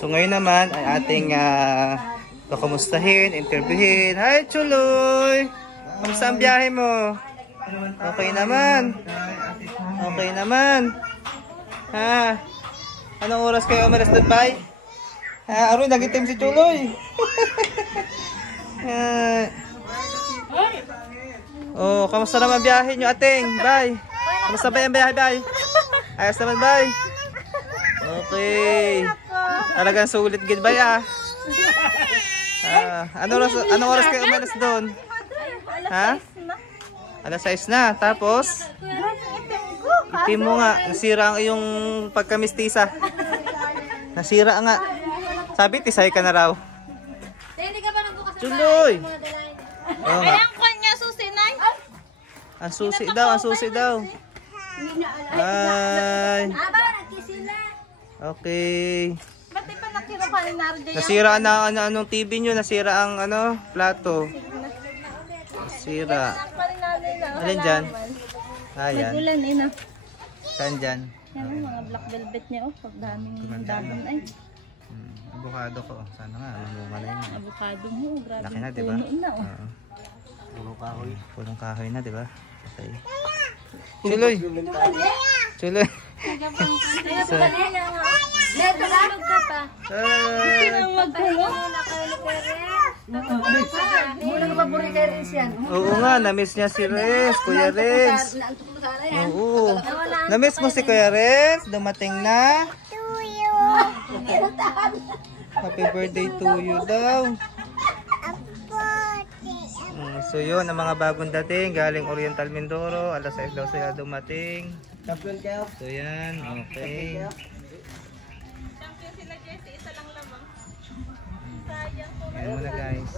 So ngayon naman ay ating kukumustahin, interviewin. Hi Chuloy! Kamusta ang biyahe mo? Okay naman. Okay naman. Ha? Anong oras kayo umalis doon, bay? Ha, aroy, nagitim si Chuloy. Oh, kamusta naman biyahe nyo, ating? Bay? Kamusta ba yung biyahe, bay? Ayos naman, bay? Okay. Talagang sulit gid ba ya? Anong oras kayo umalis doon? Ha? Alas 6 na. Tapos? Itim mo nga. Nasira ang iyong pagkamistisa. Nasira nga. Sabi, tisay ka na raw. Chuloy! Oo nga. Ayan ko niya, susi na. Ang susi daw, ang susi daw. Ay. Okay. Ba't di pa nakinuha ni Narja yan? Nasira na anong TV nyo, nasira ang plato. Nasira. Alin dyan? Ayan. Magulan eh na. Saan dyan? Yan ang mga black velvet niya oh. Pagdaming damon ay. Avocado ko. Sana nga, mamunga na yun. Avocado mo, grabe. Laki na, diba? Puno na oh. Pulong kahoy. Pulong kahoy na, diba? Okay. Chuloy! Chuloy! Neto lang ka pa. Ang magpungo. Muna ka paborito kay Rez yan. Oo nga, namiss niya si Rez, Kuya Rez. Oo. Namiss mo si Kuya Rez? Dumating na? Happy birthday to you daw. So yun, ang mga bagong dating galing Oriental Mindoro. Alas 6 daw sila dumating. So yan, okay. Champion sila Jessie, isa lang lamang. Sayang po. Ayan muna guys.